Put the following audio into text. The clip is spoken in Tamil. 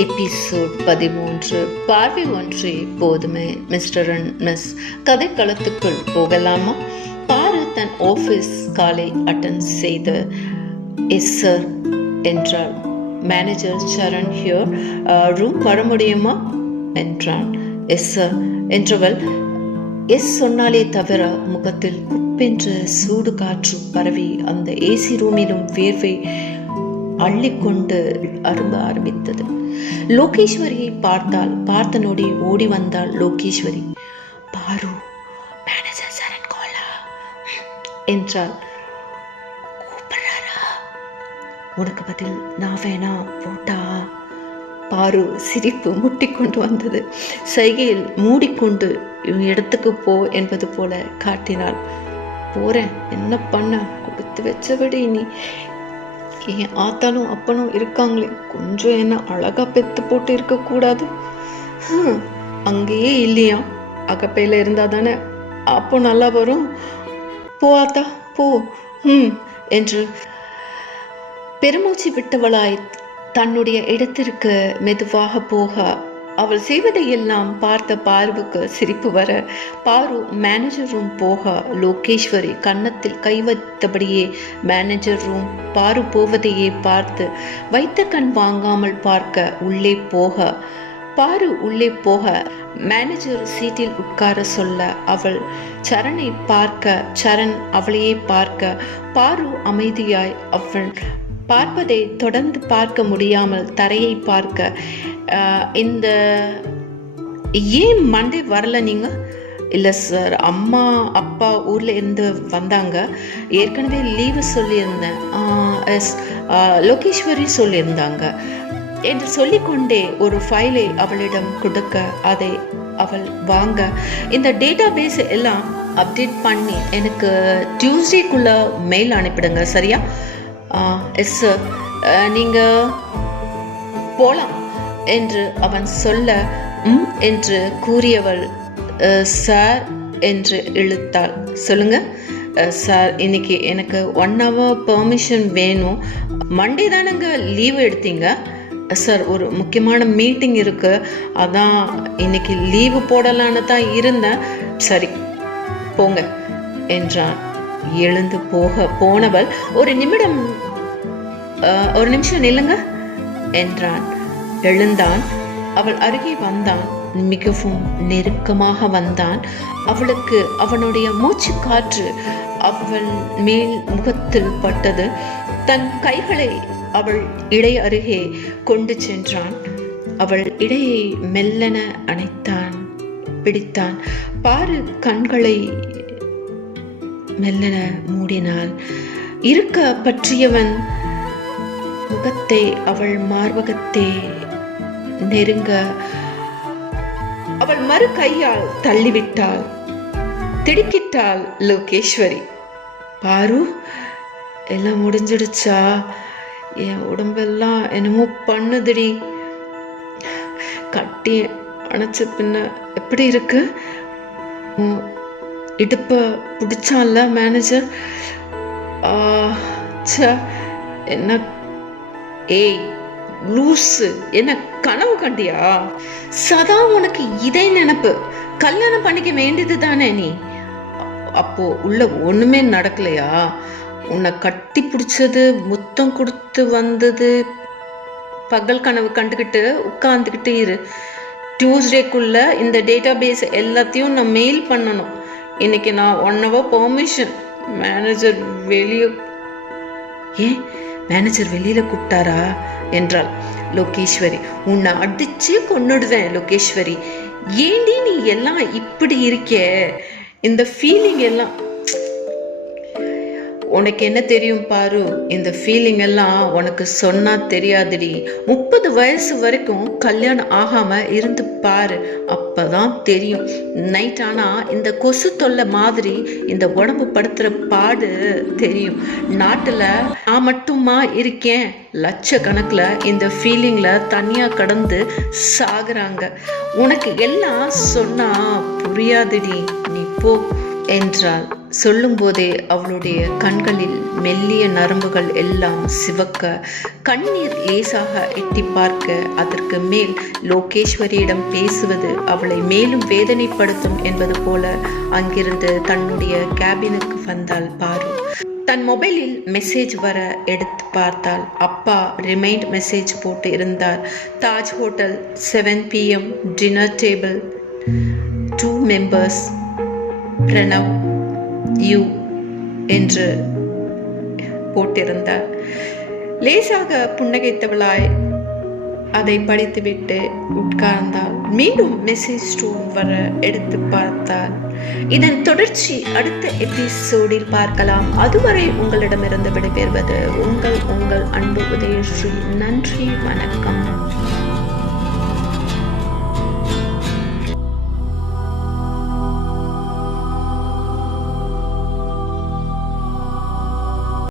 எபிசோட் பதிமூன்று பார்வை ஒன்றே போதுமே மிஸ்டர் அண்ட் மிஸ் கதைக்களத்துக்குள் போகலாமா? பாரு தன் ஆஃபீஸ் காலை அட்டன் செய்து. எஸ் சார் என்றாள். மேனேஜர் சரண் ஹியர் ரூம் வர முடியுமா? என்றான். எஸ் சார் என்றவள் எஸ் சொன்னாலே தவிர முகத்தில் குப்பென்ற சூடு காற்று பரவி அந்த ஏசி ரூமிலும் வேர்வை அள்ளிக்கொண்டு அரும்ப ஆரம்பித்தது. லோகேஸ்வரியை பார்த்தால் பார்த்த நொடி ஓடி வந்தாள் லோகேஸ்வரி. பாரு மேனேஜர் சரண் கோலா என்றாள். கூப்பிடுறாரா? உனக்கு பதில் நான் வேணா போட்டா? பாரு சிரிப்பு முட்டிக்கொண்டு வந்தது. சைகையில் மூடிக்கொண்டு இடத்துக்கு போ என்பது போல காட்டினாள். போறேன் என்ன பண்ண? கொடுத்து வச்சபடி நீ என் ஆத்தாலும் அப்பனும் இருக்காங்களே? கொஞ்சம் என்ன அழகா பெத்து போட்டு இருக்கக்கூடாது ஹம், அங்கேயே இல்லையா? அகப்பையில் இருந்தால் தானே அப்போ நல்லா வரும். போ ஆத்தா போ. ம் என்று பெருமூச்சு விட்டவளாய் தன்னுடைய இடத்திற்கு மெதுவாக போக அவள் செய்வதையெல்லாம் பார்த்த பார்வுக்கு சிரிப்பு வர பாரு மேனேஜர் ரூம் போக லோகேஸ்வரி கன்னத்தில் கை வைத்தபடியே மேனேஜர் ரூம் பாரு போவதையே பார்த்து வைத்த கண் வாங்காமல் பார்க்க உள்ளே போக பாரு உள்ளே போக மேனேஜர் சீட்டில் உட்கார சொல்ல அவள் சரணை பார்க்க சரண் அவளையே பார்க்க பாரு அமைதியாய் அவள் பார்ப்பதை தொடர்ந்து பார்க்க முடியாமல் தரையை பார்க்க இந்த ஏன் மண்டே வரல நீங்க? இல்லை சார் அம்மா அப்பா ஊரில் இருந்து வந்தாங்க. ஏற்கனவே லீவு சொல்லியிருந்தேன். எஸ் லோகேஸ்வரி சொல்லியிருந்தாங்க. என்று சொல்லிக்கொண்டே ஒரு ஃபைலை அவளிடம் கொடுக்க அதை அவள் வாங்க. இந்த டேட்டா பேஸ் எல்லாம் அப்டேட் பண்ணி எனக்கு டியூஸ்டேக்குள்ளே மெயில் அனுப்பிடுங்க சரியா? எஸ் சார் நீங்கள் போலாம் என்று அவன் சொல்ல ம் என்று கூறியவள் சார் என்று இழுத்தாள். சொல்லுங்க. சார் இன்னைக்கு எனக்கு ஒன் ஹவர் பெர்மிஷன் வேணும். மண்டே தானங்க லீவ் எடுத்தீங்க? சார் ஒரு முக்கியமான மீட்டிங் இருக்குது அதான் இன்னைக்கு லீவு போடலான்னு தான் இருந்தேன். சரி போங்க என்றான். எழுந்து போக போனவள் ஒரு நிமிடம் ஒரு நிமிஷம் நில்லுங்க என்றான். எழுந்தான். அவள் அருகே வந்தான். மிகவும் நெருக்கமாக வந்தான். அவளுக்கு அவனுடைய மூச்சு காற்று அவள் மேல் முகத்தில் பட்டது. தன் கைகளை அவள் இடை அருகே கொண்டு சென்றான். அவள் இடையை மெல்லன அணைத்தான் பிடித்தான். பாரு கண்களை மெல்லன மூடினாள். இருக்க பற்றியவன் முகத்தை அவள் மார்பகத்தை நெருங்க அவள் மறு கையால் தள்ளிவிட்டாள். திடுக்கிட்டாள் லோகேஸ்வரி. பாரு எல்லாம் முடிஞ்சிடுச்சா? என் உடம்பெல்லாம் என்னமோ பண்ணுதுடி. கட்டி அணைச்ச பின்ன எப்படி இருக்கு? இடுப்ப பிடிச்சான்ல மேனேஜர் என்ன? ஏய் லூசு. என்ன கனவு கண்டியா? சதா உனக்கு இதே நினப்பு. கல்யாணம் பண்ணிக்க வேண்டியது தானே நீ? அப்போ உள்ள ஒண்ணுமே நடக்கலையா? உன்னை கட்டி பிடிச்சது முத்தம் கொடுத்து வந்தது. பகல் கனவு கண்டுக்கிட்டு உட்காந்துக்கிட்டு இரு. டியூஸ்டேக்குள்ள இந்த டேட்டா பேஸ் எல்லாத்தையும் நான் மெயில் பண்ணணும். இன்னைக்கு நான் ஒன் ஹவர் பெர்மிஷன் மேனேஜர் வெளியே ஏன் மேனேஜர் வெளியில கூப்பிட்டாரா? என்றாள் லோகேஸ்வரி. உன்னை அடிச்சு கொன்னுடுவேன் லோகேஸ்வரி. ஏண்டி நீ எல்லாம் இப்படி இருக்கே? இந்த ஃபீலிங் எல்லாம் உனக்கு என்ன தெரியும் பாரு? இந்த ஃபீலிங் எல்லாம் உனக்கு சொன்னா தெரியாதுடி. முப்பது வயசு வரைக்கும் கல்யாணம் ஆகாம இருந்து பாரு. அப்பதான் தெரியும். நைட் ஆனா இந்த கொசு தொல்லை மாதிரி இந்த உடம்பு படுத்துற பாடு தெரியும். நாட்டுல நான் மட்டுமா இருக்கேன்? லட்சக்கணக்கில் இந்த ஃபீலிங்கில் தனியாக கடந்து சாகுறாங்க. உனக்கு எல்லாம் சொன்னா புரியாதுடி. நீ போ என்றாள். சொல்லும்போதே அவளுடைய கண்களில் மெல்லிய நரம்புகள் எல்லாம் சிவக்க கண்ணீர் லேசாக எட்டி பார்க்க அதற்கு மேல் லோகேஸ்வரியிடம் பேசுவது அவளை மேலும் வேதனைப்படுத்தும் என்பது போல அங்கிருந்து தன்னுடைய கேபினுக்கு வந்தால் பாரு. தன் மொபைலில் மெசேஜ் வர எடுத்து பார்த்தால் அப்பா ரிமைண்ட் மெசேஜ் போட்டு இருந்தார். Taj hotel seven PM dinner table two members Pranav you என்று போட்டிருந்தார். லேசாக புன்னகைத்தவளாய் அதை படித்துவிட்டு உட்கார்ந்தாள். மீண்டும் மெசேஜ் ரூம் வர எடுத்து பார்த்தாள். இதன் தொடர்ச்சி அடுத்த எபிசோடில் பார்க்கலாம். அதுவரை உங்களிடமிருந்து விடைபெறுவது உங்கள் உங்கள் அன்பு உதயஸ்ரீ. நன்றி வணக்கம்.